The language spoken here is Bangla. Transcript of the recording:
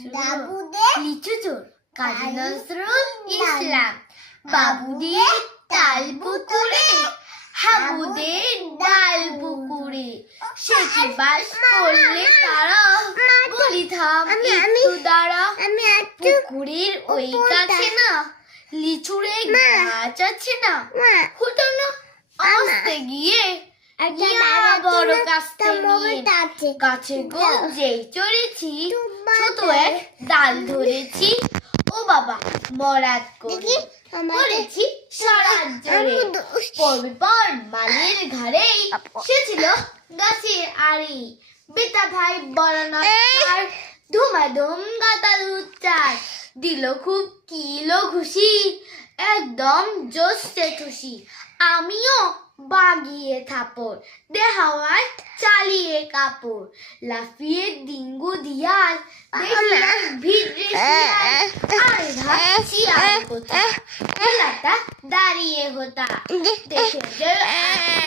লিচু চোর কাজী নজরুল ইসলাম। বাবুদের তাল পুকুরে, হাবুদের ডাল পুকুরে, সেকে বাস করলে তারা, বলি থাম একটু দাঁড়া। পুকুরের ওই কাছে না লিচুরে গাছ আছে না, হতো না আসতে গিয়ে বড় কাস্তে নিয়ে গাছের গোল যেই চড়েছি, ছোট এক ডাল ধরেছি। ও বাবা মরাত করেছি সারা জোরে, পড়বে পর মালের ঘাড়েই, সে ছিল গাছের আড়ি। বেটা ভাই বড় নয় ধুমাধুম গাতাল উচ্চার, দিল খুব কিলো ঘুষি, একদম জোশে খুশি। আমিও বাগিয়ে থাপড়, দেহাওয়ায় চালিয়ে কাপড়, লাফিয়ে ডিঙ্গু দিয়াল, দেখলাম ভিড়ে আর ভাবছি আর কোথা, দাঁড়িয়ে হতা দেখে